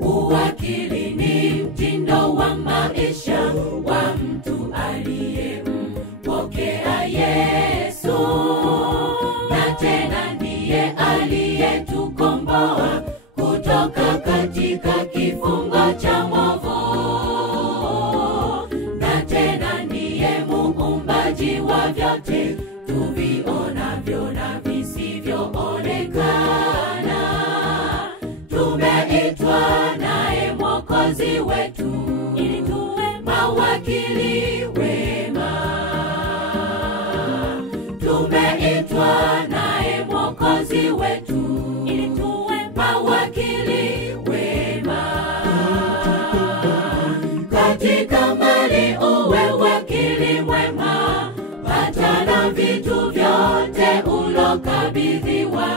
Uwakili ni mtindo wa maisha wa mtu aliyempokea Yesu, na tena ndiye aliyetukomboa kutoka katika kifungo cha mwovu, na tena ndiye muumbaji wa vyote tuvionavyo na visivyoonekana. Tumeitwa naye Mwokozi wetu ili tuwe mawakili wema. Tumeitwa naye Mwokozi wetu ili tuwe mawakili wema. Katika mali uwe wakili mwema, hata na vitu vyote ulokabidhiwa.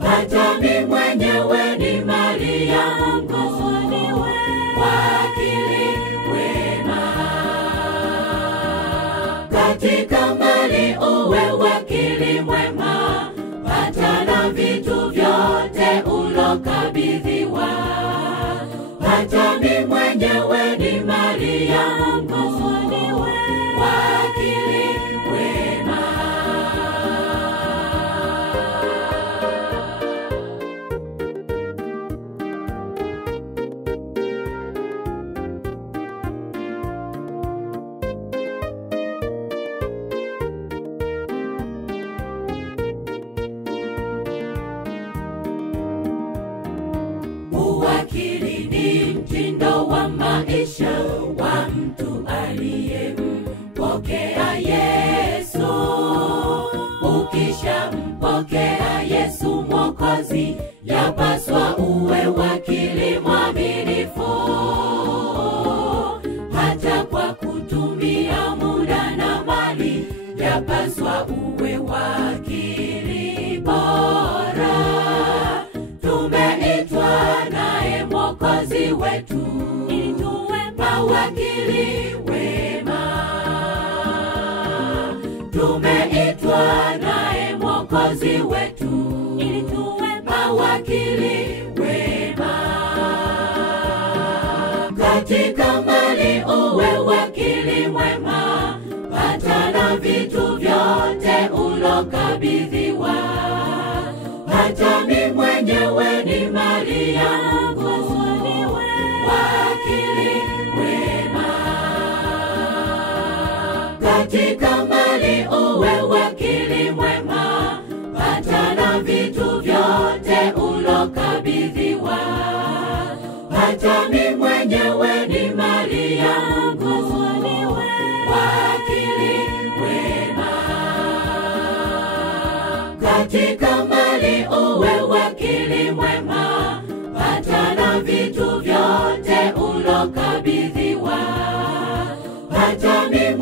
Hata mimi mwenyewe ni mali yangu, wakili wema. Katika mali uwe wakili mwema, hata na vitu vyote ulokabidhiwa. Hata mimi mwenyewe ni mali yangu, wakili wema. Uwakili ni mtindo wa maisha wa mtu aliyempokea Yesu. Ukishampokea Yesu Mwokozi, yapaswa uwe wakili mwaminifu. Hata kwa kutumia muda na mali, yapaswa uwe wakili bora. Tumeitwa naye Mwokozi wetu ili tuwe mawakili wema. Tumeitwa naye Mwokozi wetu ili tuwe mawakili wema. Katika mali uwe wakili mwema, hata na vitu vyote ulokabidhiwa. Hata mimi mwenyewe ni mali yangu, wakili wema. Katika mali uwe wakili mwema, hata na vitu vyote ulokabidhiwa. Hata mimi mwenyewe ni mali yangu, wakili wema. Katika mali uwe wakili mwema, hata na vitu vyote ulokabidhiwa. Hata mimi